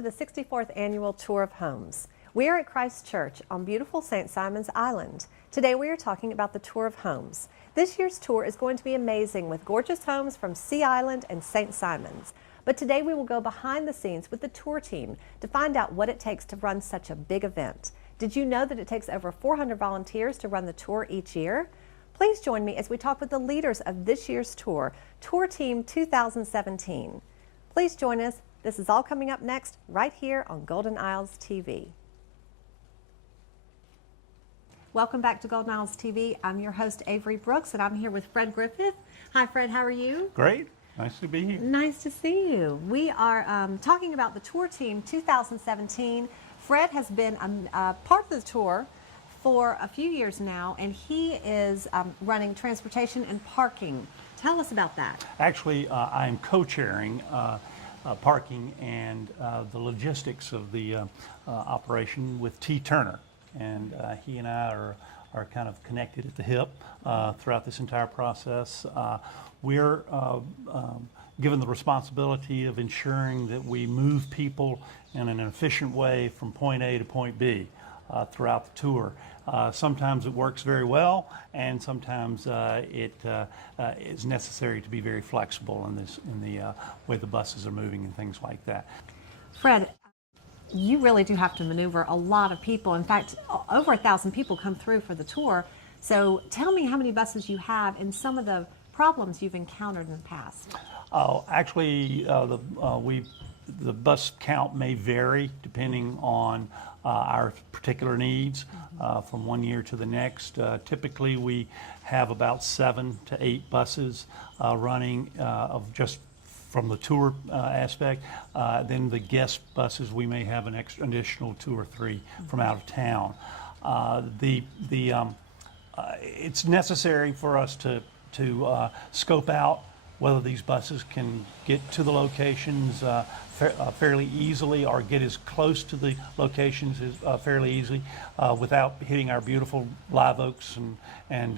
to the 64th Annual Tour of Homes. We are at Christ Church on beautiful St. Simons Island. Today we are talking about the Tour of Homes. This year's tour is going to be amazing with gorgeous homes from Sea Island and St. Simons. But today we will go behind the scenes with the tour team to find out what it takes to run such a big event. Did you know that it takes over 400 volunteers to run the tour each year? Please join me as we talk with the leaders of this year's tour, Tour Team 2017. Please join us. This is all coming up next right here on Golden Isles TV. Welcome back to Golden Isles TV. I'm your host, Avery Brooks, and I'm here with Fred Griffith. Hi, Fred. How are you? Great. Nice to be here. Nice to see you. We are talking about the Tour Team 2017. Fred has been a part of the tour for a few years now, and he is running transportation and parking. Tell us about that. Actually, I am co-chairing parking and the logistics of the operation with T. Turner. And he and I are kind of connected at the hip throughout this entire process. We're given the responsibility of ensuring that we move people in an efficient way from point A to point B throughout the tour. Sometimes it works very well, and sometimes it is necessary to be very flexible in the way the buses are moving and things like that. Fred, you really do have to maneuver a lot of people. In fact, over 1,000 people come through for the tour. So tell me how many buses you have and some of the problems you've encountered in the past. Actually, the bus count may vary depending on our particular needs from one year to the next. Typically, we have about 7 to 8 buses running of just from the tour aspect. Then the guest buses, we may have an additional 2 or 3 from out of town. It's necessary for us to scope out whether these buses can get to the locations fairly easily or get as close to the locations as fairly easily without hitting our beautiful live oaks and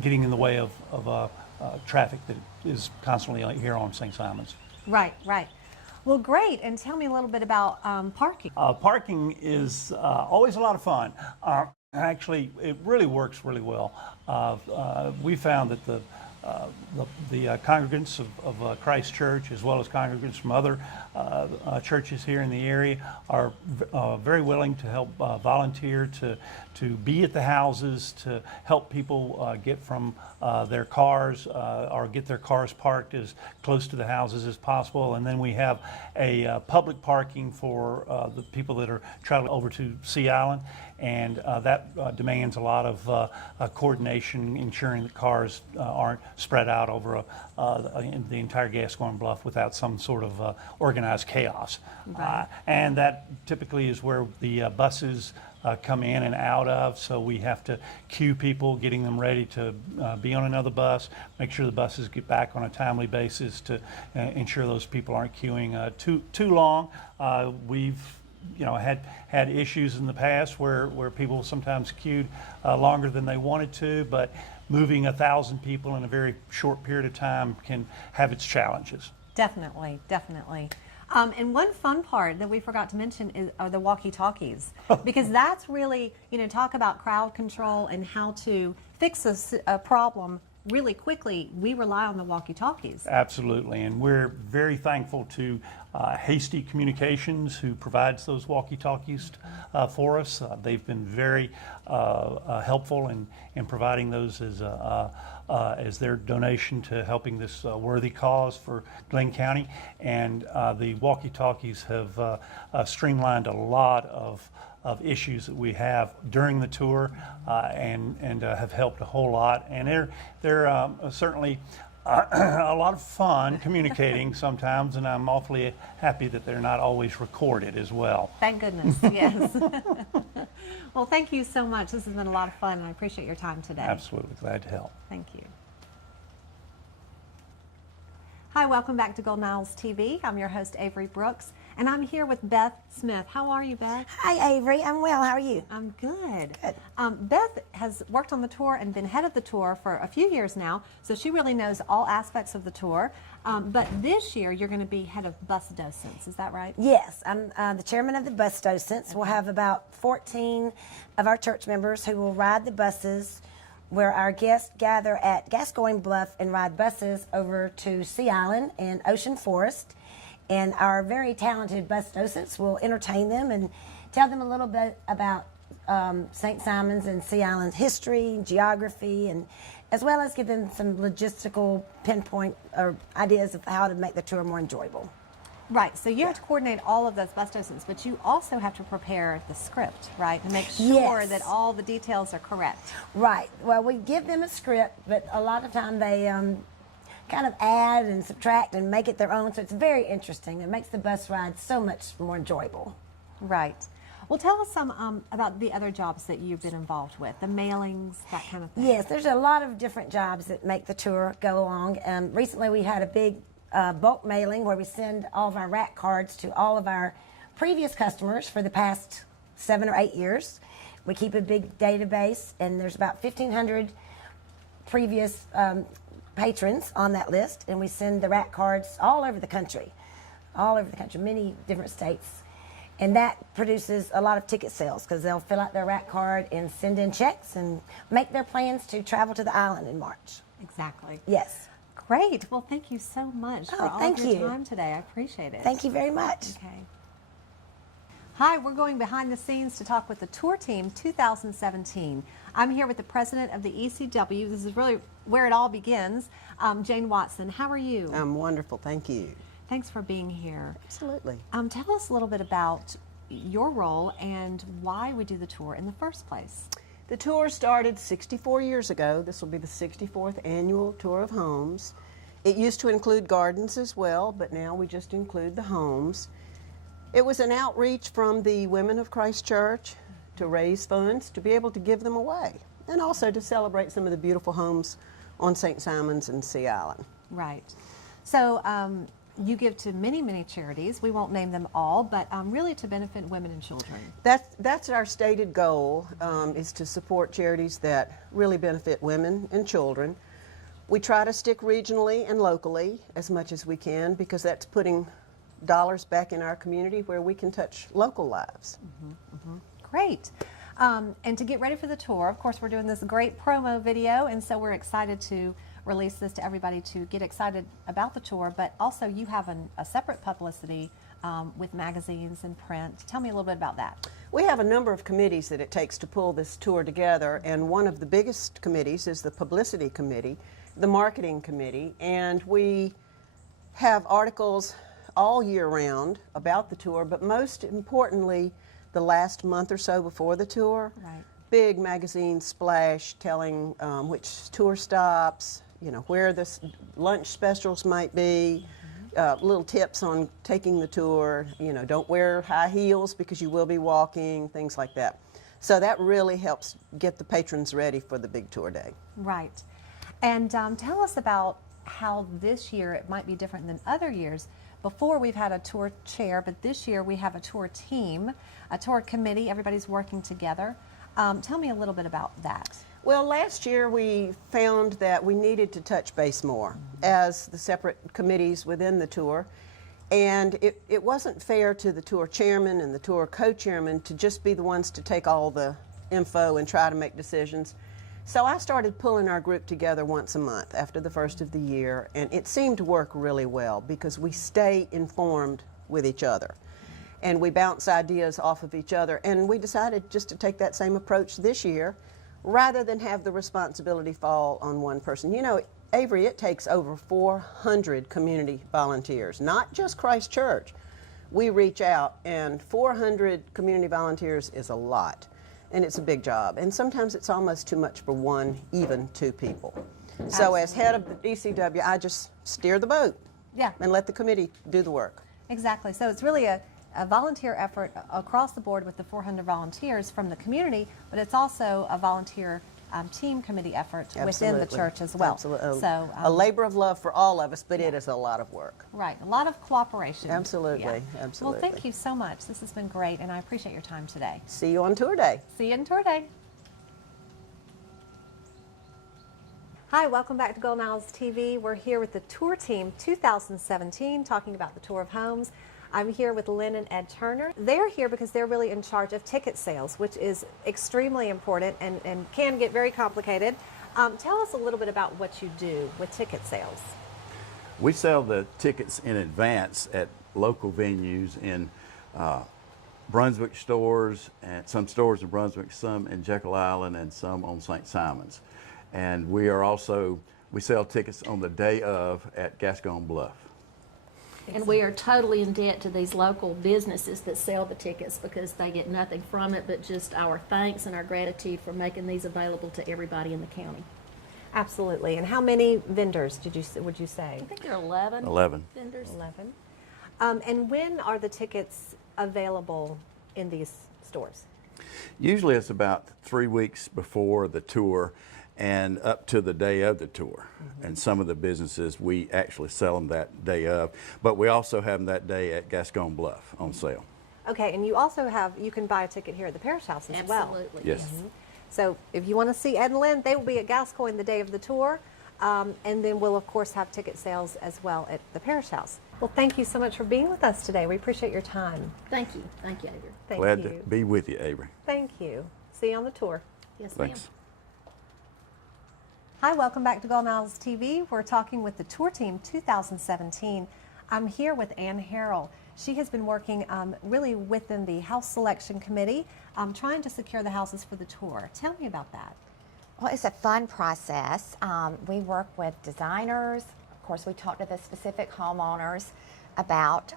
getting in the way of traffic that is constantly here on St. Simons. Right, right. Well, great. And tell me a little bit about parking. Parking is always a lot of fun. Actually, it really works really well. We found that the congregants of Christ Church, as well as congregants from other churches here in the area, are very willing to help volunteer to be at the houses, to help people get from their cars or get their cars parked as close to the houses as possible. And then we have a public parking for the people that are traveling over to Sea Island, and that demands a lot of coordination, ensuring that cars aren't spread out over the entire Gascoyne Bluff without some sort of organized chaos. Right. And that typically is where the buses come in and out of, so we have to queue people, getting them ready to be on another bus, make sure the buses get back on a timely basis to ensure those people aren't queuing too long. We've had issues in the past where people sometimes queued longer than they wanted to, but moving 1,000 people in a very short period of time can have its challenges. Definitely, definitely. And one fun part that we forgot to mention are the walkie-talkies, because that's really, talk about crowd control and how to fix a problem really quickly. We rely on the walkie-talkies. Absolutely, and we're very thankful to Hasty Communications, who provides those walkie-talkies for us. They've been very helpful in providing those as their donation to helping this worthy cause for Glenn County. And the walkie-talkies have streamlined a lot of issues that we have during the tour and have helped a whole lot. And they're certainly a lot of fun communicating sometimes, and I'm awfully happy that they're not always recorded as well. Thank goodness, yes. Well, thank you so much. This has been a lot of fun, and I appreciate your time today. Absolutely, glad to help. Thank you. Hi, welcome back to Golden Isles TV. I'm your host, Avery Brooks, and I'm here with Beth Smith. How are you, Beth? Hi, Avery. I'm well. How are you? I'm good. Good. Beth has worked on the tour and been head of the tour for a few years now, so she really knows all aspects of the tour. But this year, you're going to be head of bus docents. Is that right? Yes, I'm the chairman of the bus docents. We'll have about 14 of our church members who will ride the buses where our guests gather at Gascoigne Bluff and ride buses over to Sea Island and Ocean Forest. And our very talented bus docents will entertain them and tell them a little bit about St. Simon's and Sea Island's history, geography, and as well as give them some logistical pinpoint or ideas of how to make the tour more enjoyable. Right. So you have to coordinate all of those bus docents, but you also have to prepare the script, right, to make sure Yes. that all the details are correct. Right. Well, we give them a script, but a lot of time they kind of add and subtract and make it their own. So it's very interesting. It makes the bus ride so much more enjoyable. Right. Well, tell us some about the other jobs that you've been involved with, the mailings, that kind of thing. Yes, there's a lot of different jobs that make the tour go along. Recently, we had a big bulk mailing where we send all of our rack cards to all of our previous customers for the past 7 or 8 years. We keep a big database, and there's about 1,500 previous patrons on that list, and we send the rack cards all over the country, many different states. And that produces a lot of ticket sales because they'll fill out their rack card and send in checks and make their plans to travel to the island in March. Exactly. Yes. Great. Well, thank you so much for all thank of your you. time today. I appreciate it. Thank you very much. Okay. Hi, we're going behind the scenes to talk with the Tour Team 2017. I'm here with the president of the ECW. This is really where it all begins. Jane Watson, how are you? I'm wonderful, thank you. Thanks for being here. Absolutely. Tell us a little bit about your role and why we do the tour in the first place. The tour started 64 years ago. This will be the 64th annual Tour of Homes. It used to include gardens as well, but now we just include the homes. It was an outreach from the Women of Christ Church to raise funds to be able to give them away and also to celebrate some of the beautiful homes on St. Simon's and Sea Island. Right. So you give to many, many charities. We won't name them all, but really to benefit women and children. That's our stated goal, is to support charities that really benefit women and children. We try to stick regionally and locally as much as we can because that's putting dollars back in our community where we can touch local lives. Great. And to get ready for the tour, of course, we're doing this great promo video, and so we're excited to release this to everybody to get excited about the tour, but also you have a separate publicity with magazines and print. Tell me a little bit about that. We have a number of committees that it takes to pull this tour together, and one of the biggest committees is the publicity committee, the marketing committee, and we have articles all year round about the tour, but most importantly, the last month or so before the tour, Right. big magazine splash telling which tour stops, where the lunch specials might be, little tips on taking the tour, don't wear high heels because you will be walking, things like that. So that really helps get the patrons ready for the big tour day. Right. And tell us about how this year it might be different than other years. Before we've had a tour chair, but this year we have a tour team, a tour committee, everybody's working together. Tell me a little bit about that. Well, last year we found that we needed to touch base more as the separate committees within the tour. And it wasn't fair to the tour chairman and the tour co-chairman to just be the ones to take all the info and try to make decisions. So I started pulling our group together once a month after the first of the year, and it seemed to work really well because we stay informed with each other. And we bounce ideas off of each other. And we decided just to take that same approach this year rather than have the responsibility fall on one person. Avery, it takes over 400 community volunteers, not just Christ Church. We reach out, and 400 community volunteers is a lot, and it's a big job. And sometimes it's almost too much for one, even two people. So as head of the ECW, I just steer the boat and let the committee do the work. Exactly. So it's really a volunteer effort across the board with the 400 volunteers from the community, but it's also a volunteer team committee effort within the church as well. Absolutely. So a labor of love for all of us, but it is a lot of work. Right. A lot of cooperation. Absolutely. Absolutely. Well, thank you so much. This has been great, and I appreciate your time today. See you on tour day. See you on tour day. Hi, welcome back to Golden Isles TV. We're here with the Tour Team 2017 talking about the Tour of Homes. I'm here with Lynn and Ed Turner. They're here because they're really in charge of ticket sales, which is extremely important and can get very complicated. Tell us a little bit about what you do with ticket sales. We sell the tickets in advance at local venues in Brunswick stores, and some stores in Brunswick, some in Jekyll Island, and some on St. Simons. And we sell tickets on the day of at Gascon Bluff. And we are totally in debt to these local businesses that sell the tickets because they get nothing from it but just our thanks and our gratitude for making these available to everybody in the county. Absolutely. And how many vendors would you say? I think there are 11. 11. Vendors. 11. And when are the tickets available in these stores? Usually it's about 3 weeks before the tour and up to the day of the tour. And some of the businesses, we actually sell them that day of, but we also have them that day at Gascon Bluff on sale. Okay, and you also you can buy a ticket here at the Parish House as well. Absolutely. Yes. So if you want to see Ed and Lynn, they will be at Gascoigne the day of the tour. And then we'll, of course, have ticket sales as well at the Parish House. Well, thank you so much for being with us today. We appreciate your time. Thank you. Thank you, Avery. Thank Glad you. to be with you, Avery. Thank you. See you on the tour. Yes, ma'am. Thanks. Hi, welcome back to Golden Isles TV. We're talking with the Tour Team 2017. I'm here with Ann Harrell. She has been working really within the house selection committee, trying to secure the houses for the tour. Tell me about that. Well, it's a fun process. We work with designers. Of course, we talk to the specific homeowners about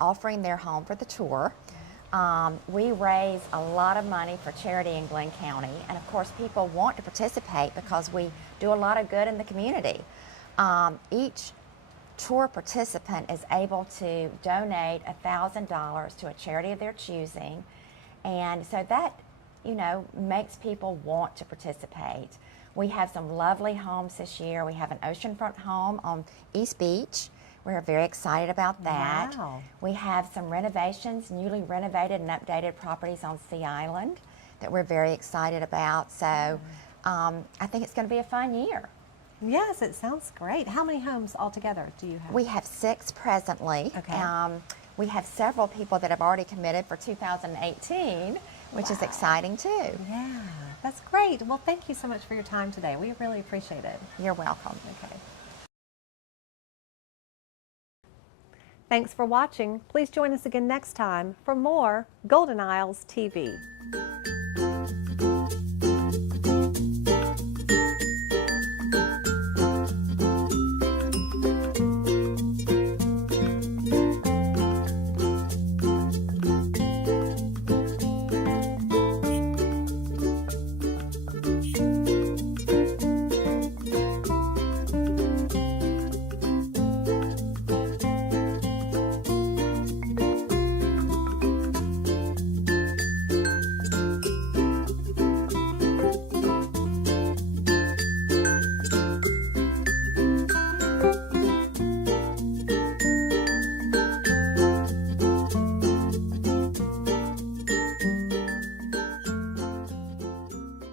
offering their home for the tour. We raise a lot of money for charity in Glenn County, and of course people want to participate because we do a lot of good in the community. Each tour participant is able to donate $1,000 to a charity of their choosing, and so that, you know, makes people want to participate. We have some lovely homes this year. We have an oceanfront home on East Beach. We're very excited about that. Wow. We have some renovations, newly renovated and updated properties on Sea Island that we're very excited about. So I think it's going to be a fun year. Yes, it sounds great. How many homes altogether do you have? We have 6 presently. Okay. We have several people that have already committed for 2018, which is exciting too. Yeah, that's great. Well, thank you so much for your time today. We really appreciate it. You're welcome. Okay. Thanks for watching. Please join us again next time for more Golden Isles TV.